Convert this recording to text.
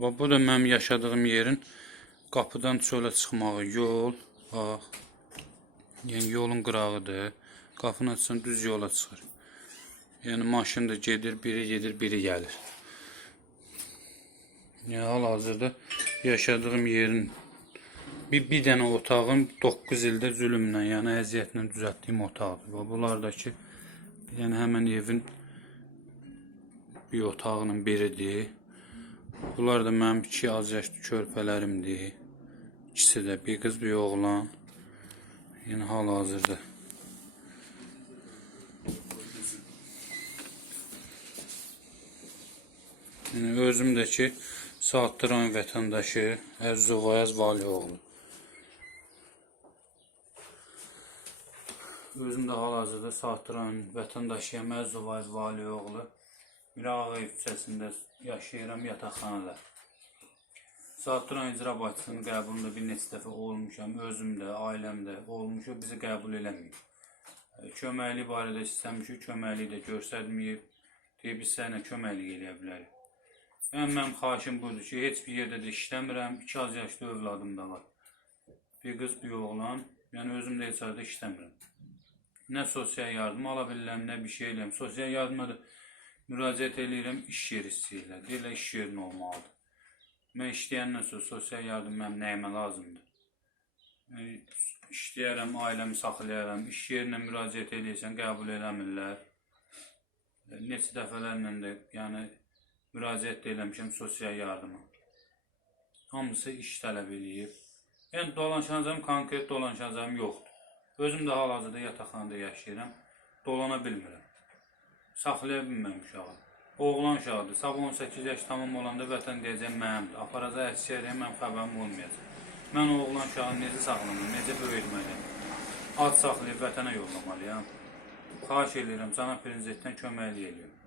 Bax, bu da mənim yaşadığım yerin qapıdan çölə çıxmağı yol. Bax. Yəni yolun qırağıdır. Qapını açsan düz yola çıxır. Yəni maşın da gedir, biri gedir, biri gəlir. Yəni hal-hazırda yaşadığım yerin bir, bir dənə otağım 9 ildə zülmlə, yəni əziyyətlə düzəltdiyim otaqdır. Və bunlardakı yəni həmin evin bir otağının biridir. Bunlar da mənim iki az yaşlı körpələrimdir. İkisi də bir qız, bir oğlan. Yəni hal-hazırda. Yəni özüm də ki, Saatlı rayon vətəndaşı Əziz Ovayaz Valioğlu. Özüm də hal-hazırda Saatlı rayon vətəndaşıyam Əziz Ovayaz Valioğlu. Mirağay küçəsində yaşayıram yataqxanada. Rayon icra başçısının qəbulunda bir neçə dəfə olmuşam. Özüm də, ailəm də olmuşuq. Bizi qəbul eləməyib. E, Köməklik barədə istəmişik, köməklik də göstərməyib. Deyib biz sənə köməklik eləyə bilərik. Yəni mənim xahişim budur ki, heç bir yerdə də işləmirəm. 2 az yaşlı övladım da var. Bir qız, bir oğlan. Yəni özüm də heç yerdə işləmirəm. Nə sosial yardım ala bilirəm, nə bir şey eləyəm. Sosial yardıma da müraciət eləyirəm iş yeri istəyirlər. Deyirlər iş yerin olmalıdır. Mən işləyəndən sonra sosial yardım mənim nəyimə lazımdır? Yəni, işləyərəm, ailəmi saxlayaram. İş yerinə müraciət eləyirsən, qəbul eləmirlər. E, Neçə dəfələrlə də yəni müraciət də eləmişəm sosial yardıma. Hamısı iş tələb eləyib. Yəni dolanışacağım, konkret dolanışacağım yoxdur. Özüm də hal-hazırda yataqxanada yaşayıram. Dolana bilmirəm. Saxlaya bilməm uşağı. Oğlan uşağıdır. Sağ 18 yaş tamam olanda vətən deyəcəm mənimdir. Aparacaq əsgəriyə mənim xəbərim olmayacaq. Mən o oğlan uşağını necə saxlamalıyım, necə böyütməliyim? Ad saxlayıb vətənə yollamalıyam. Xahiş edirəm, cənab prezidentdən köməklik eləyim.